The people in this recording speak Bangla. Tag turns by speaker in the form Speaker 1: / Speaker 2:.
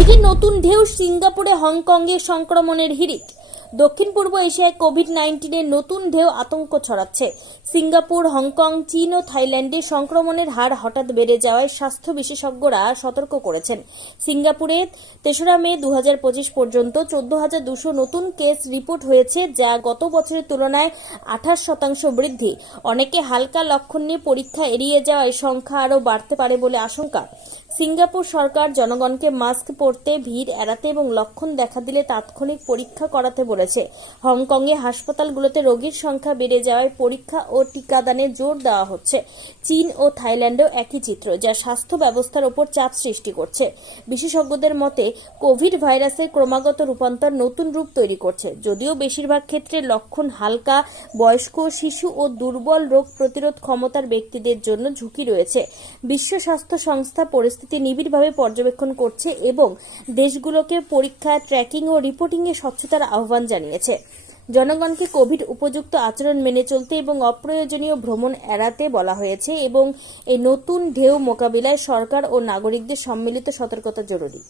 Speaker 1: কোভিডের নতুন ঢেউ সিঙ্গাপুরে হংকংয়ে সংক্রমণের হিড়িক। দক্ষিণ পূর্ব এশিয়ায় কোভিড নাইন্টিনের নতুন ঢেউ আতঙ্ক ছড়াচ্ছে। সিঙ্গাপুর, হংকং, চীন ও থাইল্যান্ডে সংক্রমণের হার হঠাৎ বেড়ে যাওয়ায় স্বাস্থ্য বিশেষজ্ঞরা সতর্ক করেছেন। সিঙ্গাপুরে তেসরা মে দু হাজার পঁচিশ পর্যন্ত চোদ্দ হাজার দুশো নতুন কেস রিপোর্ট হয়েছে, যা গত বছরের তুলনায় আঠাশ শতাংশ বৃদ্ধি। অনেকে হালকা লক্ষণ নিয়ে পরীক্ষা এড়িয়ে যাওয়ায় সংখ্যা আরও বাড়তে পারে বলে আশঙ্কা। সিঙ্গাপুর সরকার জনগণকে মাস্ক পরতে, ভিড় এড়াতে এবং লক্ষণ দেখা দিলে তাৎক্ষণিক পরীক্ষা করাতে বলেছে হংকংয়ে হাসপাতালগুলোতে রোগীর সংখ্যা বেড়ে যাওয়ায় পরীক্ষা ও টিকাদানে জোর দেওয়া হচ্ছে। চীন ও থাইল্যান্ডেও একই চিত্র, যা স্বাস্থ্য ব্যবস্থার ওপর চাপ সৃষ্টি করছে। বিশেষজ্ঞদের মতে, কোভিড ভাইরাসের ক্রমাগত রূপান্তর নতুন রূপ তৈরি করছে, যদিও বেশিরভাগ ক্ষেত্রে লক্ষণ হালকা, বয়স্ক, শিশু ও দুর্বল রোগ প্রতিরোধ ক্ষমতার ব্যক্তিদের জন্য ঝুঁকি রয়েছে। বিশ্ব স্বাস্থ্য সংস্থা পরিস্থিতি নিবিড়ভাবে পর্যবেক্ষণ করছে এবং দেশগুলোকে পরীক্ষা, ট্র্যাকিং ও রিপোর্টিংয়ে স্বচ্ছতার আহ্বান জানিয়েছে। জনগণকে কোভিড উপযুক্ত আচরণ মেনে চলতে এবং অপ্রয়োজনীয় ভ্রমণ এড়াতে বলা হয়েছে এবং এই নতুন ঢেউ মোকাবিলায় সরকার ও নাগরিকদের সম্মিলিত সতর্কতা জরুরি।